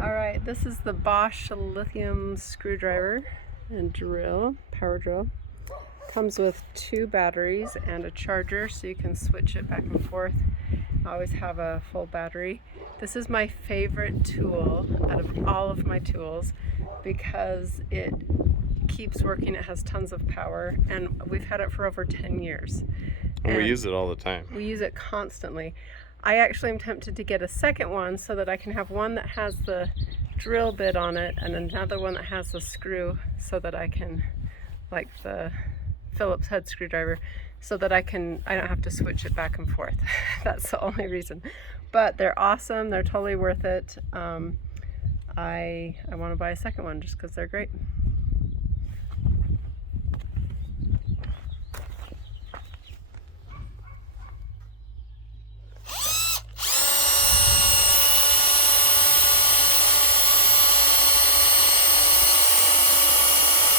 Alright, this is the Bosch lithium screwdriver and drill, power drill. Comes with 2 batteries and a charger so you can switch it back and forth. I always have a full battery. This is my favorite tool out of all of my tools because it keeps working. It has tons of power and we've had it for over 10 years. And we use it all the time. We use it constantly. I actually am tempted to get a second one so that I can have one that has the drill bit on it and another one that has the screw so that I can, like the Phillips head screwdriver, so that I don't have to switch it back and forth. That's the only reason. But they're awesome. They're totally worth it. I want to buy a second one just because they're great.